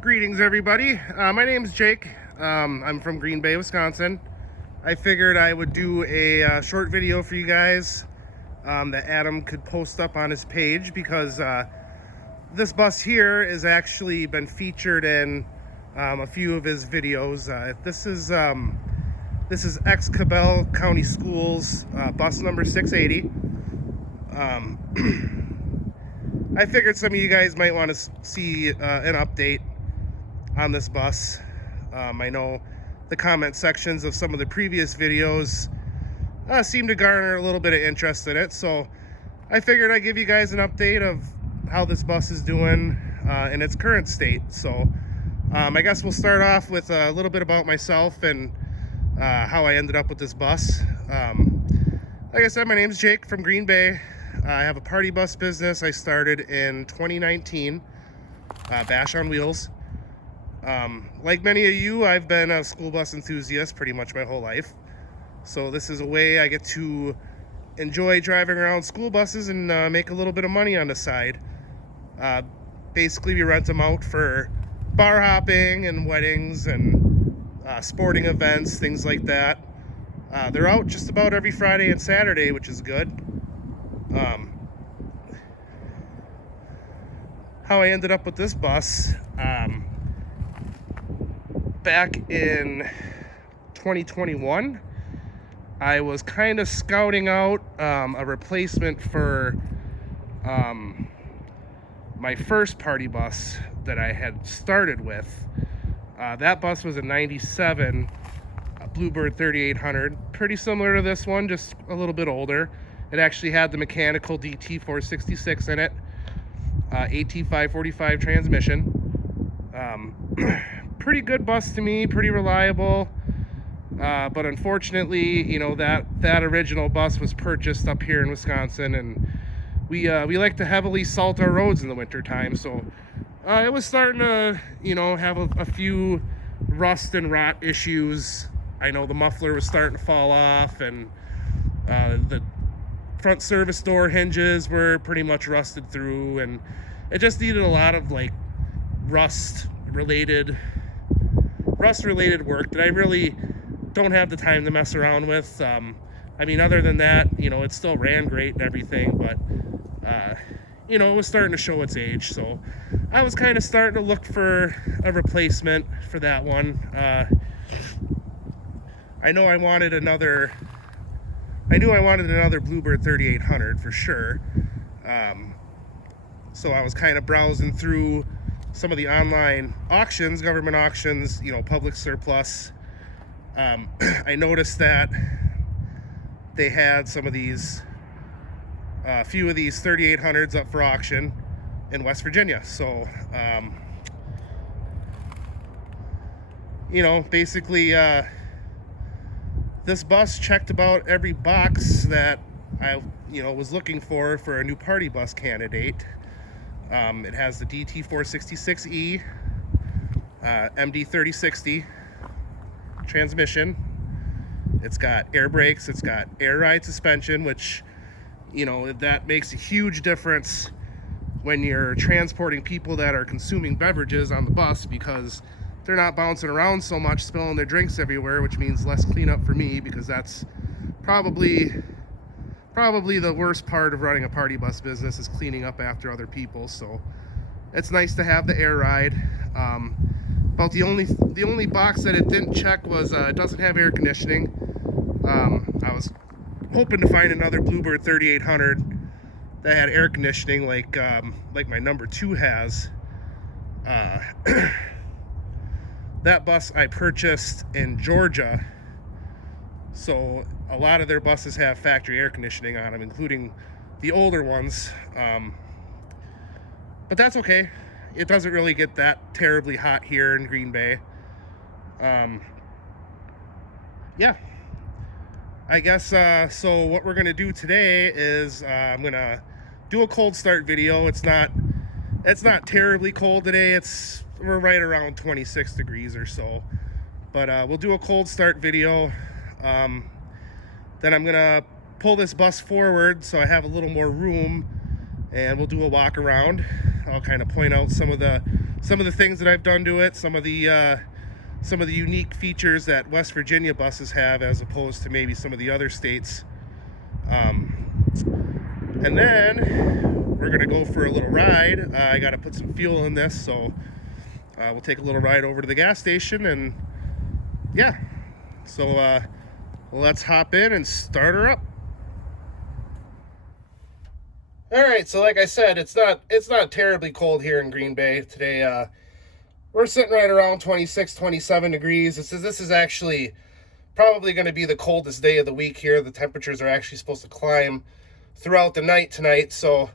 Greetings, everybody. My name's Jake. I'm from Green Bay, Wisconsin. I figured I would do a short video for you guys that Adam could post up on his page because this bus here has actually been featured in a few of his videos. This is Ex-Cabell County Schools bus number 680. I figured some of you guys might want to see an update on this bus. I know the comment sections of some of the previous videos seem to garner a little bit of interest in it, so I figured I'd give you guys an update of how this bus is doing in its current state. So I guess we'll start off with a little bit about myself and how I ended up with this bus. Like I said, my name's Jake from Green Bay. I have a party bus business I started in 2019, Bash on Wheels. Like many of you, I've been a school bus enthusiast pretty much my whole life. So this is a way I get to enjoy driving around school buses and make a little bit of money on the side. Basically, we rent them out for bar hopping and weddings and sporting events, things like that. They're out just about every Friday and Saturday, which is good. How I ended up with this bus, back in 2021, I was kind of scouting out a replacement for my first party bus that I had started with. That bus was a 97 Bluebird 3800, pretty similar to this one, just a little bit older. It actually had the mechanical DT466 in it, AT545 transmission. Pretty good bus to me, pretty reliable. But unfortunately, you know, that original bus was purchased up here in Wisconsin, and we like to heavily salt our roads in the winter time. So it was starting to, you know, have a few rust and rot issues. I know the muffler was starting to fall off, and the front service door hinges were pretty much rusted through, and it just needed a lot of like rust related work that I really don't have the time to mess around with. I mean, other than that, you know, it still ran great and everything, but you know, it was starting to show its age. So I was kind of starting to look for a replacement for that one. I knew I wanted another Bluebird 3800 for sure. So I was kind of browsing through some of the online auctions, government auctions, you know, public surplus. I noticed that they had some of these, a few of these 3800s up for auction in West Virginia. So, you know, basically, this bus checked about every box that I, you know, was looking for a new party bus candidate. It has the DT466E, MD3060 transmission. It's got air brakes, it's got air ride suspension, which, you know, that makes a huge difference when you're transporting people that are consuming beverages on the bus, because they're not bouncing around so much, spilling their drinks everywhere, which means less cleanup for me, because that's probably the worst part of running a party bus business, is cleaning up after other people. So it's nice to have the air ride. About the only box that it didn't check was it doesn't have air conditioning. I was hoping to find another Bluebird 3800 that had air conditioning like my number 2 has. That bus I purchased in Georgia, so a lot of their buses have factory air conditioning on them, including the older ones. But that's okay. It doesn't really get that terribly hot here in Green Bay. Yeah, I guess so what we're gonna do today is I'm gonna do a cold start video. It's not terribly cold today. We're right around 26 degrees or so, but we'll do a cold start video. Then I'm gonna pull this bus forward so I have a little more room, and we'll do a walk around. I'll kind of point out some of the some of the things that I've done to it, some of the unique features that West Virginia buses have as opposed to maybe some of the other states. And then we're gonna go for a little ride. I gotta put some fuel in this, so we'll take a little ride over to the gas station, and yeah, so let's hop in and start her up. All right, so like I said, it's not terribly cold here in Green Bay today. We're sitting right around 26, 27 degrees. This is actually probably going to be the coldest day of the week here. The temperatures are actually supposed to climb throughout the night tonight. So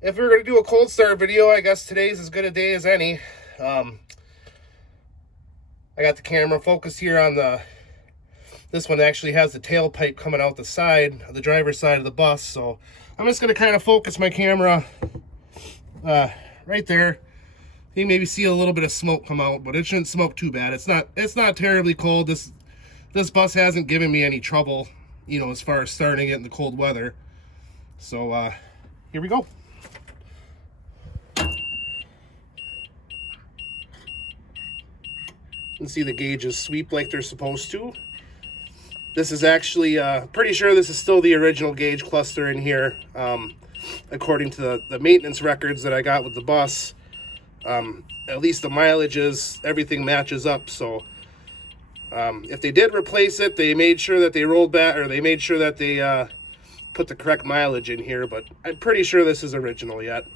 if we're going to do a cold start video, I guess today's as good a day as any. I got the camera focused here on this one actually has the tailpipe coming out the side, the driver's side of the bus. So I'm just going to kind of focus my camera right there. You maybe see a little bit of smoke come out, but it shouldn't smoke too bad. It's not terribly cold. This bus hasn't given me any trouble, you know, as far as starting it in the cold weather. So here we go. You can see the gauges sweep like they're supposed to. This is actually, pretty sure this is still the original gauge cluster in here. According to the maintenance records that I got with the bus, at least the mileage everything matches up. So if they did replace it, they made sure that they rolled back, or they made sure that they put the correct mileage in here, but I'm pretty sure this is original yet.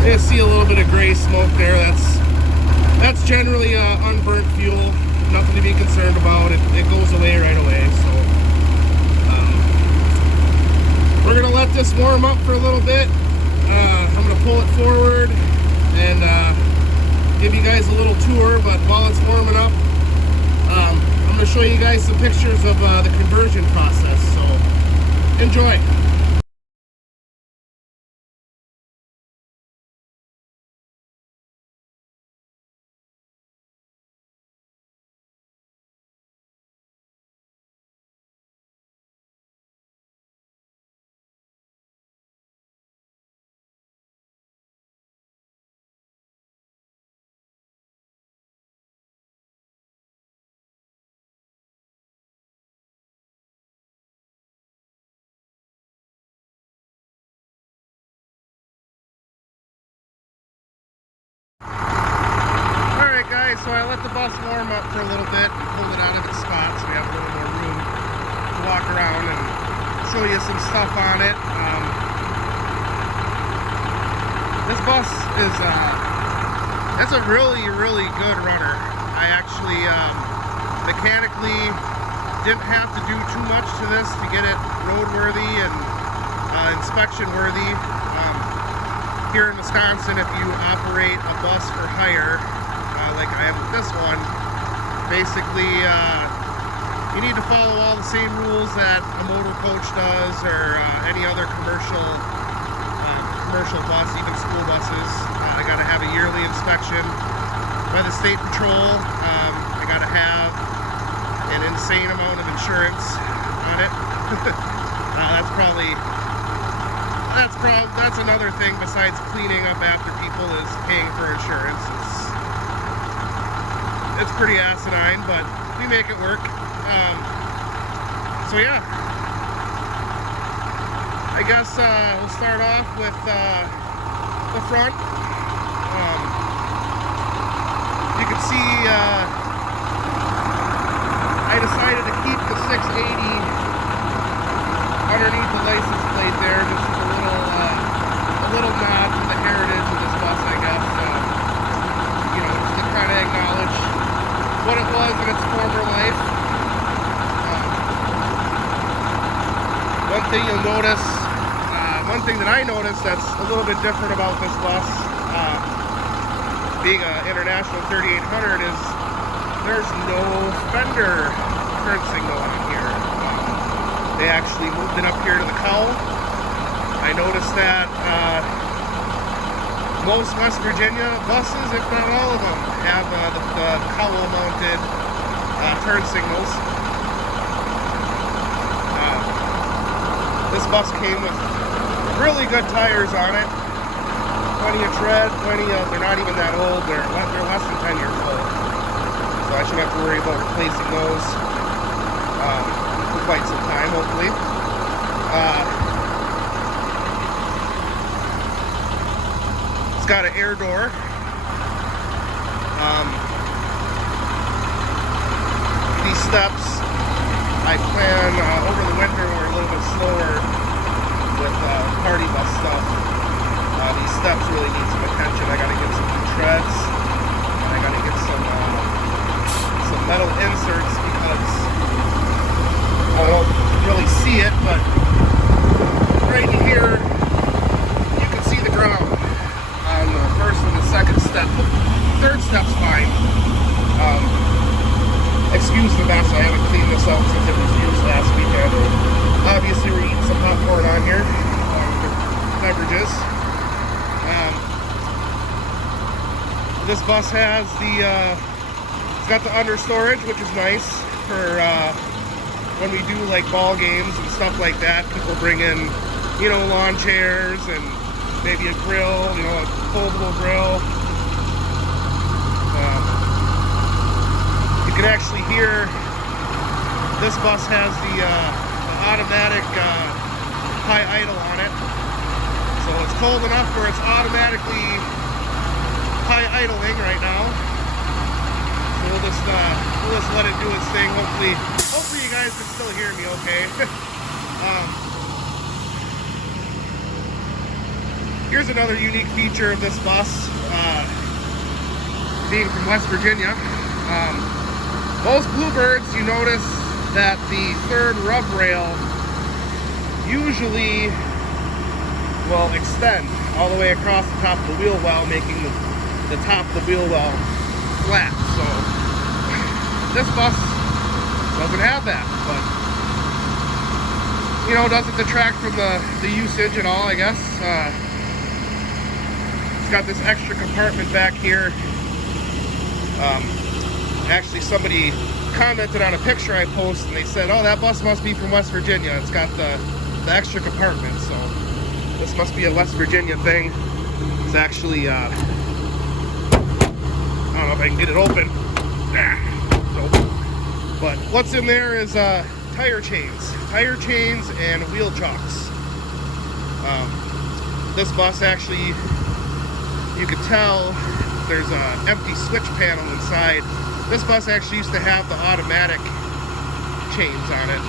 You see a little bit of gray smoke there. That's generally unburnt fuel. Nothing to be concerned about. It goes away right away. So we're gonna let this warm up for a little bit. I'm gonna pull it forward and give you guys a little tour. But while it's warming up, I'm gonna show you guys some pictures of the conversion process. So enjoy. So I let the bus warm up for a little bit and pulled it out of its spot so we have a little more room to walk around and show you some stuff on it. This bus is it's a really good runner. I actually mechanically didn't have to do too much to this to get it roadworthy and inspection worthy. Here in Wisconsin, if you operate a bus for hire, like I have with this one, basically you need to follow all the same rules that a motor coach does, or any other commercial bus, even school buses. I got to have a yearly inspection by the state patrol. I got to have an insane amount of insurance on it. That's another thing besides cleaning up after people is paying for insurance. It's pretty asinine, but we make it work. So yeah, I guess we'll start off with the front. You can see I decided to keep the 680 underneath the license plate there, just as a little nod to the heritage of this bus, I guess. You know, just to kind of acknowledge what it was in its former life. One thing you'll notice, one thing that I noticed that's a little bit different about this bus, being an International 3800, is there's no fender turn signal on here. They actually moved it up here to the cowl. I noticed that most West Virginia buses, if not all of them, have the cowl mounted turn signals. This bus came with really good tires on it. Plenty of tread, they're not even that old. They're less than 10 years old. So I shouldn't have to worry about replacing those for quite some time, hopefully. It's got an air door. These steps, I plan over the winter we're a little bit slower with party bus stuff. These steps really need some attention. I gotta get some new treads, and I gotta get some metal inserts because I don't really see it, but right in here you can see the ground on the first and the second step. Third step's fine. Excuse the mess, I haven't cleaned this up since it was used last weekend. Obviously we're eating some popcorn on here, beverages. This bus has it's got the under storage, which is nice for when we do like ball games and stuff like that. People bring in, lawn chairs and maybe a grill, a foldable grill. You can actually hear this bus has the automatic high idle on it. So it's cold enough where it's automatically high idling right now. So we'll just let it do its thing. Hopefully you guys can still hear me okay. Here's another unique feature of this bus, being from West Virginia. Most Bluebirds, you notice that the third rub rail usually will extend all the way across the top of the wheel well, making the top of the wheel well flat. So this bus doesn't have that, but doesn't detract from the usage at all, I guess. It's got this extra compartment back here. Actually, somebody commented on a picture I posted, and they said, "Oh, that bus must be from West Virginia. It's got the extra compartment." So this must be a West Virginia thing. It's actually, I don't know if I can get it open. Nope. But what's in there is tire chains and wheel chocks. This bus actually, you could tell there's an empty switch panel inside. This bus actually used to have the automatic chains on it.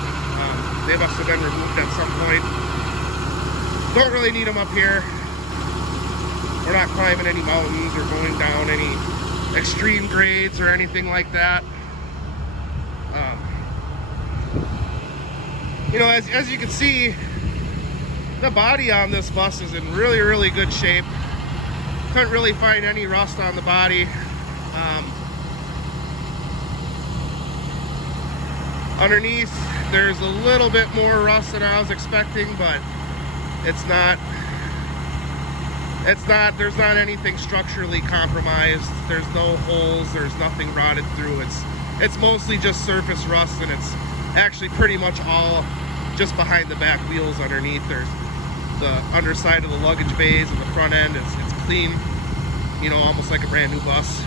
They must have been removed at some point. Don't really need them up here. We're not climbing any mountains or going down any extreme grades or anything like that. As you can see, the body on this bus is in really, really good shape. Couldn't really find any rust on the body. Underneath, there's a little bit more rust than I was expecting, but there's not anything structurally compromised. There's no holes, there's nothing rotted through. It's mostly just surface rust, and it's actually pretty much all just behind the back wheels underneath. There's the underside of the luggage bays and the front end. It's clean, almost like a brand new bus.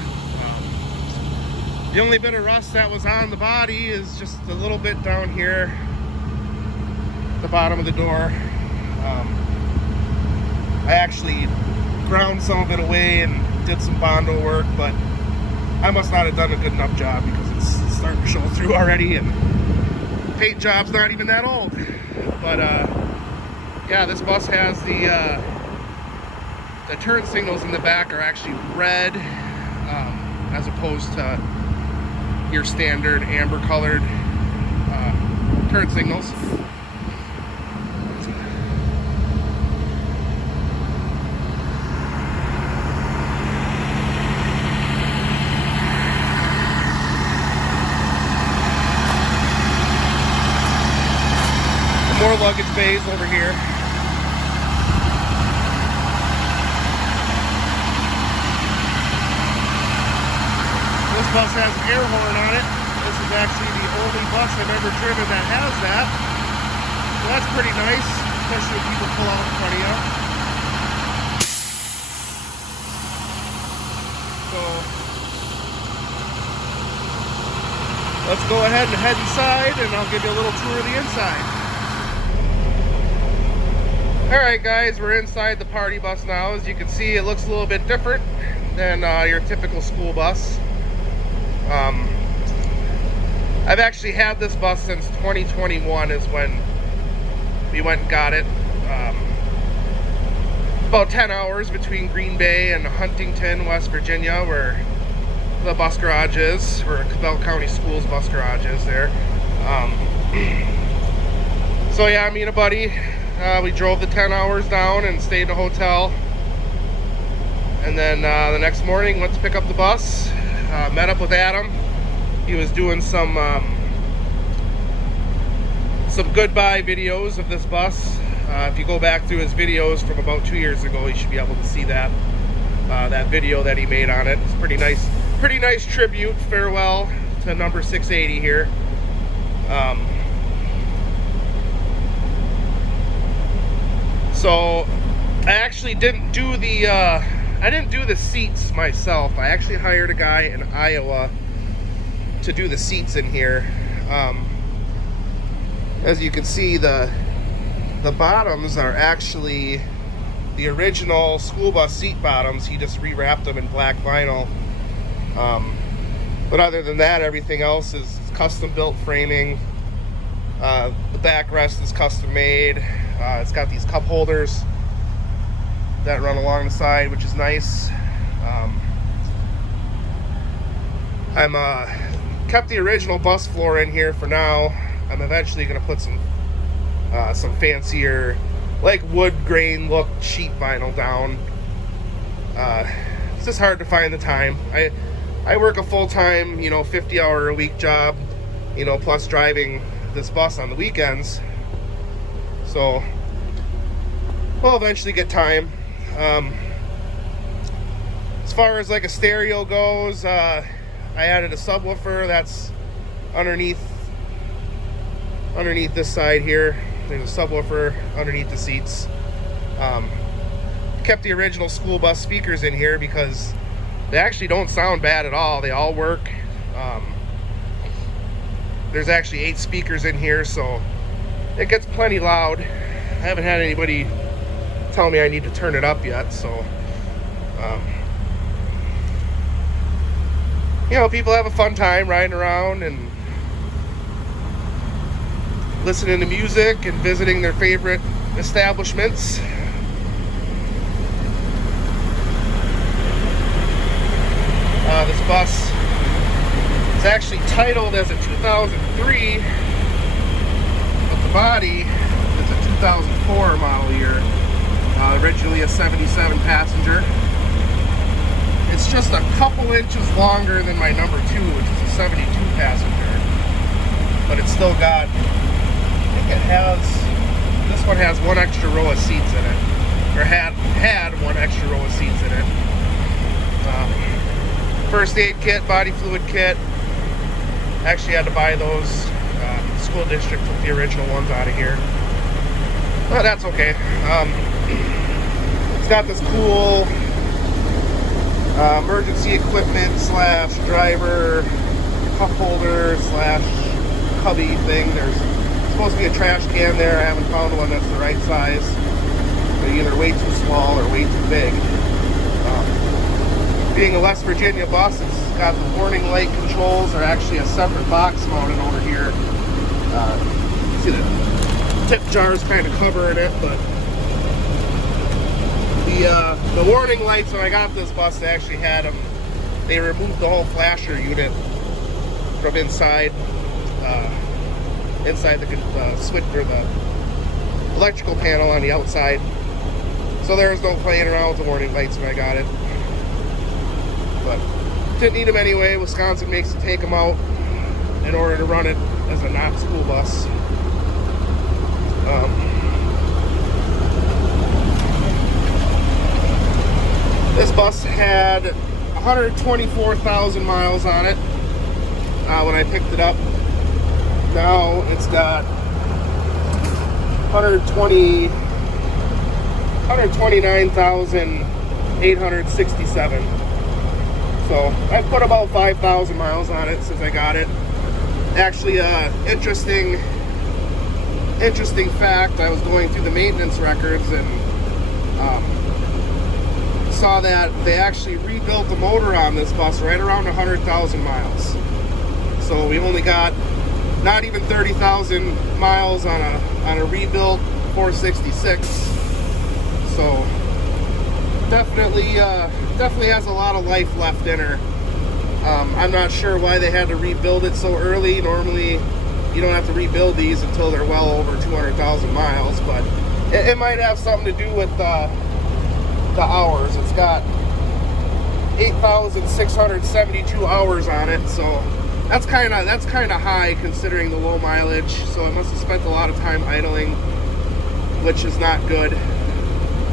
The only bit of rust that was on the body is just a little bit down here at the bottom of the door. I actually ground some of it away and did some Bondo work, but I must not have done a good enough job because it's starting to show through already, and paint job's not even that old. But yeah, this bus has the turn signals in the back are actually red, as opposed to your standard amber colored turn signals. More luggage bays over here. This bus has an air horn on it. This is actually the only bus I've ever driven that has that. So that's pretty nice. especially when people pull out in front of you. So let's go ahead and head inside, and I'll give you a little tour of the inside. Alright guys, we're inside the party bus now. As you can see, it looks a little bit different than your typical school bus. I've actually had this bus since 2021 is when we went and got it. About 10 hours between Green Bay and Huntington, West Virginia, where the bus garage is, where Cabell County Schools bus garage is there. So yeah, me and a buddy, we drove the 10 hours down and stayed in a hotel. And then the next morning went to pick up the bus, met up with Adam. He was doing some goodbye videos of this bus. If you go back through his videos from about 2 years ago, you should be able to see that that video that he made on it. It's pretty nice tribute, farewell to number 680 here. So I actually didn't do the seats myself. I actually hired a guy in Iowa to do the seats in here. As you can see, the bottoms are actually the original school bus seat bottoms. He just rewrapped them in black vinyl. But other than that, everything else is custom built framing. The backrest is custom made. It's got these cup holders that run along the side, which is nice. I'm kept the original bus floor in here for now. I'm eventually going to put some fancier, like wood grain look sheet vinyl down. It's just hard to find the time. I work a full-time, 50-hour-a-week job, plus driving this bus on the weekends. So we'll eventually get time. As far as like a stereo goes, I added a subwoofer that's underneath this side here. There's a subwoofer underneath the seats. Kept the original school bus speakers in here because they actually don't sound bad at all. They all work. There's actually 8 speakers in here, so it gets plenty loud. I haven't had anybody tell me I need to turn it up yet, so people have a fun time riding around and listening to music and visiting their favorite establishments. This bus is actually titled as a 2003, but the body is a 2004 model year. Originally a 77 passenger. It's just a couple inches longer than my number 2, which is a 72 passenger. But it's still got, this one has one extra row of seats in it. Or had one extra row of seats in it. First aid kit, body fluid kit. Actually had to buy those. The school district took the original ones out of here. But that's okay. It's got this cool emergency equipment / driver cup holder / cubby thing. There's supposed to be a trash can there. I haven't found one that's the right size. They're either way too small or way too big. Being a West Virginia bus, it's got the warning light controls are actually a separate box mounted over here. See the tip jars kind of covering it, but the warning lights when I got this bus, they actually had them. They removed the whole flasher unit from inside the switch or the electrical panel on the outside. So there was no playing around with the warning lights when I got it. But didn't need them anyway. Wisconsin makes you take them out in order to run it as a not school bus. This bus had 124,000 miles on it when I picked it up. Now it's got 129,867. So I've put about 5,000 miles on it since I got it. Actually, interesting fact, I was going through the maintenance records and saw that they actually rebuilt the motor on this bus right around 100,000 miles. So we only got not even 30,000 miles on a rebuilt 466. So definitely has a lot of life left in her. I'm not sure why they had to rebuild it so early. Normally you don't have to rebuild these until they're well over 200,000 miles, but it might have something to do with the hours. It's got 8,672 hours on it, so that's kind of high considering the low mileage. So it must have spent a lot of time idling, which is not good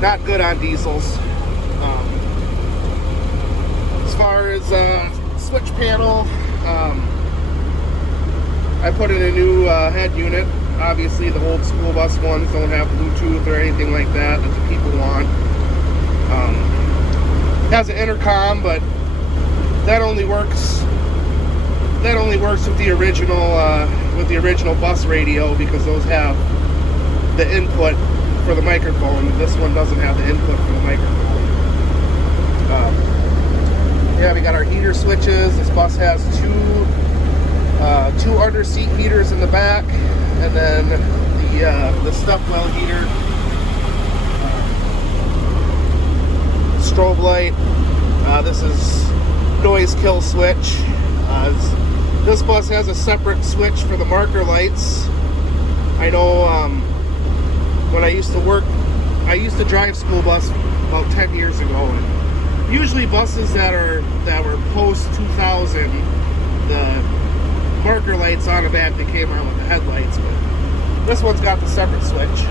on diesels. As far as switch panel, I put in a new head unit. Obviously the old school bus ones don't have Bluetooth or anything like that the people want. Has an intercom, but that only works with the original bus radio, because those have the input for the microphone. This one doesn't have the input for the microphone. Yeah, we got our heater switches. This bus has two under seat heaters in the back, and then the step-well heater, strobe light. This is noise kill switch. This bus has a separate switch for the marker lights. I know when I used to drive school bus about 10 years ago, and usually buses that were post 2000, the marker lights automatically came on with the headlights, but this one's got the separate switch.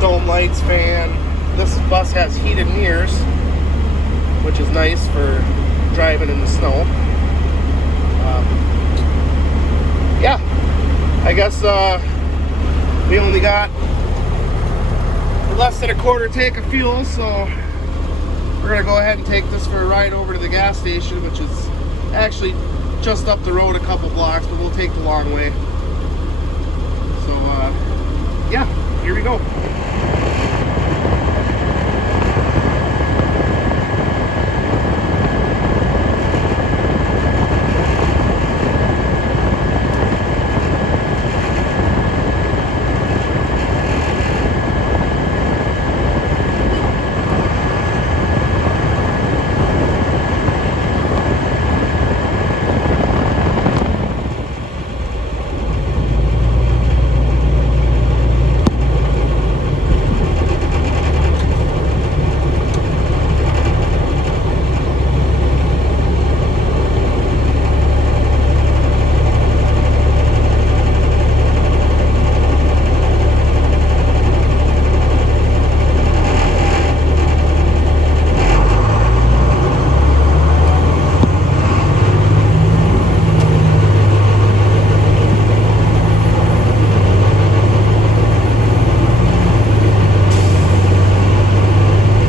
Dome lights, fan. This bus has heated mirrors, which is nice for driving in the snow. Yeah, I guess we only got less than a quarter tank of fuel, so we're gonna go ahead and take this for a ride over to the gas station, which is actually just up the road a couple blocks, but we'll take the long way. So yeah, here we go.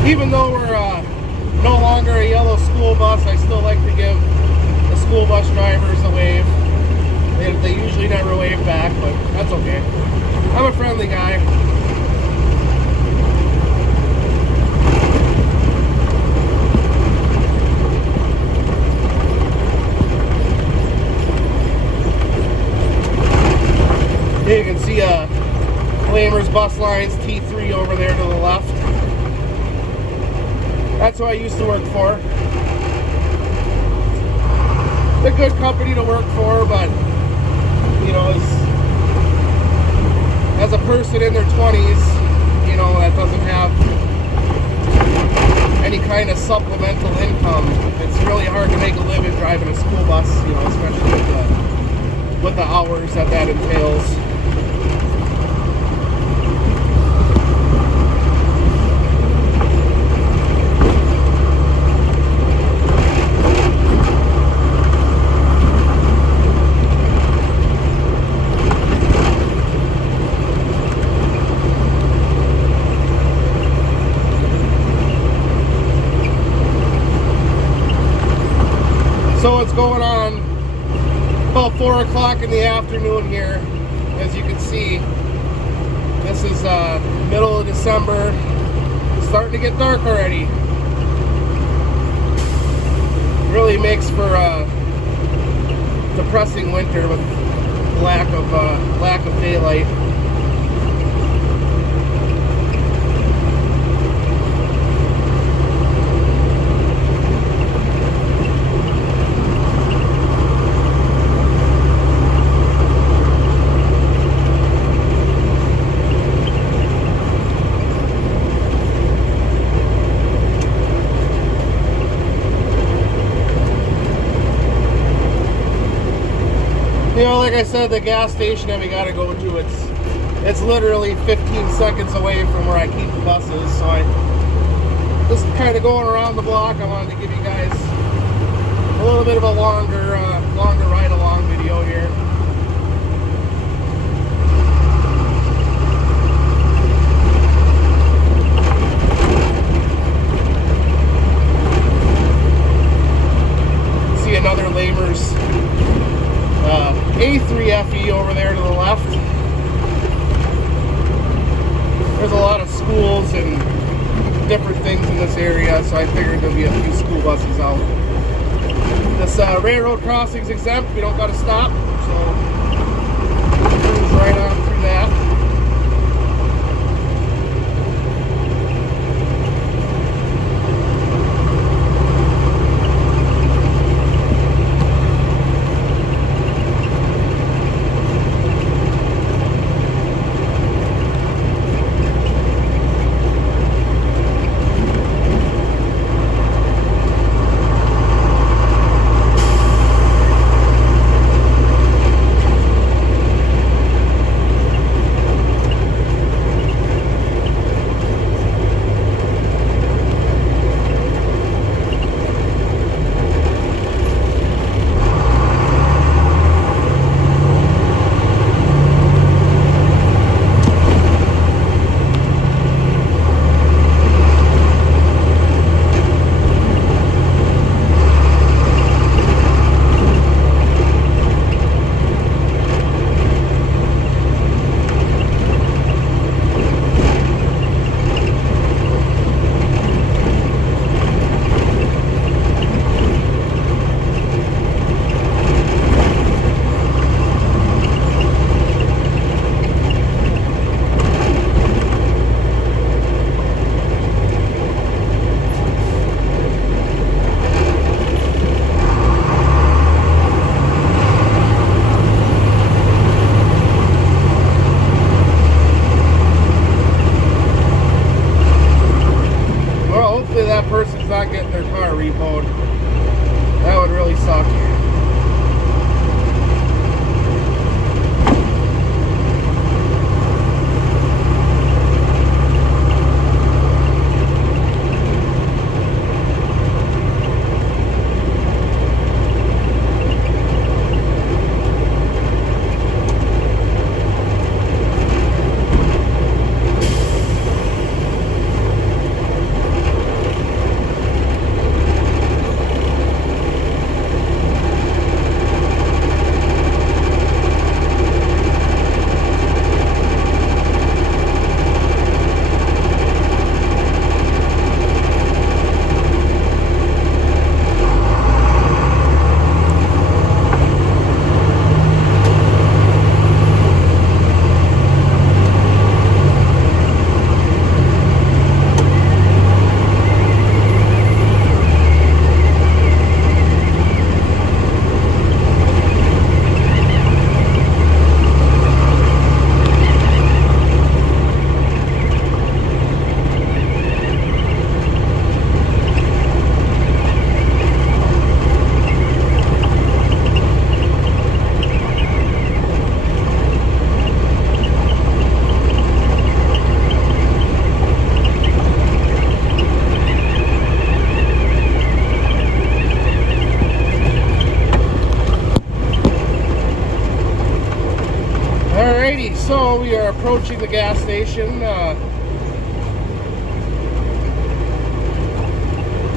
Even though we're no longer a yellow school bus, I still like to give the school bus drivers a wave. They usually never wave back, but that's okay. I'm a friendly guy. Here you can see Flamer's Bus Lines T3 over there to the left. That's who I used to work for. A good company to work for, but you know, as a person in their 20s, you know, that doesn't have any kind of supplemental income, it's really hard to make a living driving a school bus, you know, especially with the hours that entails. 4 o'clock in the afternoon here. As you can see, this is middle of December. It's starting to get dark already. Really makes for depressing winter with lack of daylight. You know, like I said, the gas station that we gotta go to, it's literally 15 seconds away from where I keep the buses. So I just kind of going around the block. I wanted to give you guys a little bit of a longer ride along video here. See another Lamers A3FE over there to the left. There's a lot of schools and different things in this area, so I figured there'll be a few school buses out. This railroad crossing's exempt. We don't got to stop, so cruise right on through that. Person's not getting their car repoed. That would really suck. Alrighty, so we are approaching the gas station.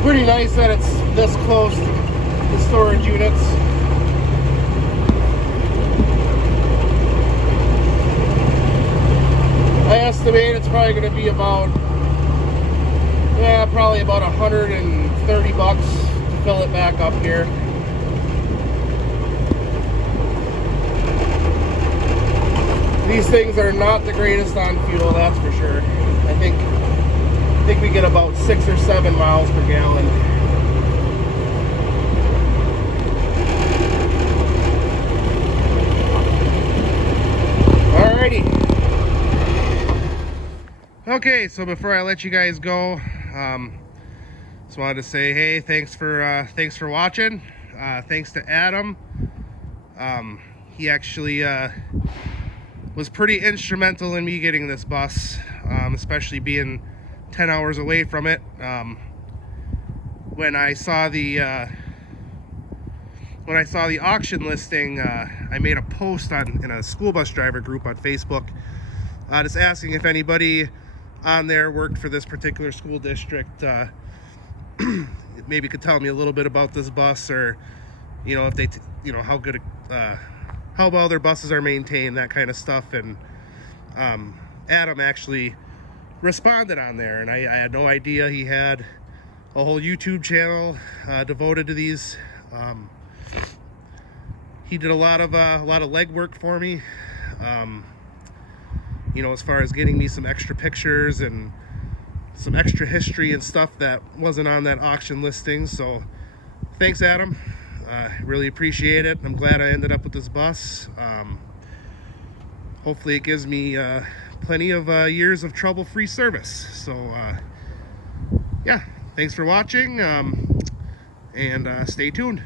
Pretty nice that it's this close to the storage units. it's probably going to be about, yeah, probably about $130 to fill it back up here. These things are not the greatest on fuel, that's for sure. I think we get about 6 or 7 miles per gallon. Alrighty. Okay, so before I let you guys go, just wanted to say, hey, thanks for watching. Thanks to Adam. He actually was pretty instrumental in me getting this bus, especially being 10 hours away from it. When I saw the auction listing, I made a post in a school bus driver group on Facebook, just asking if anybody on there worked for this particular school district. Maybe could tell me a little bit about this bus, or if they how good how well their buses are maintained, that kind of stuff. And Adam actually responded on there, and I had no idea he had a whole YouTube channel devoted to these. He did a lot of legwork for me, as far as getting me some extra pictures and some extra history and stuff that wasn't on that auction listing. So thanks, Adam. Really appreciate it. I'm glad I ended up with this bus. Hopefully it gives me plenty of years of trouble-free service. So yeah, thanks for watching, and stay tuned.